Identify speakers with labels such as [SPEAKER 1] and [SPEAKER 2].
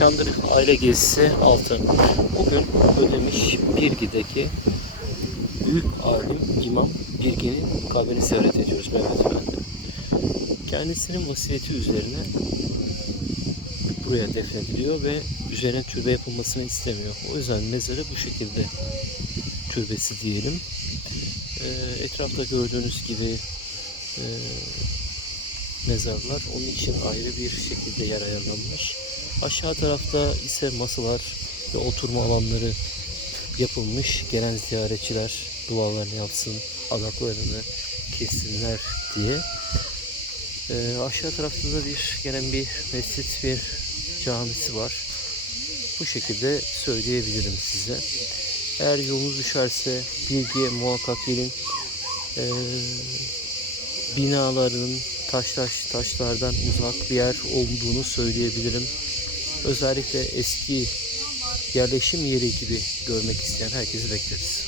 [SPEAKER 1] Çandır Aile Gezisi 6. Bugün Ödemiş Birgi'deki Büyük Alim İmam Birgi'nin kabrini ziyaret ediyoruz Mehmet Efendi. Kendisinin vasiyeti üzerine buraya defnediliyor ve üzerine türbe yapılmasını istemiyor. O yüzden mezarı bu şekilde türbesi diyelim. Ee, etrafta gördüğünüz gibi e, mezarlar onun için ayrı bir şekilde yer ayarlanmış. Aşağı tarafta ise masalar ve oturma alanları yapılmış. Gelen ziyaretçiler dualarını yapsın, adaklarını kessinler diye. Ee, aşağı tarafta da bir gelen bir mescit, bir camisi var. Bu şekilde söyleyebilirim size. Eğer yolunuz düşerse bilgiye muhakkak gelin. Ee, binaların taş taş taşlardan uzak bir yer olduğunu söyleyebilirim. Özellikle eski yerleşim yeri gibi görmek isteyen herkesi bekleriz.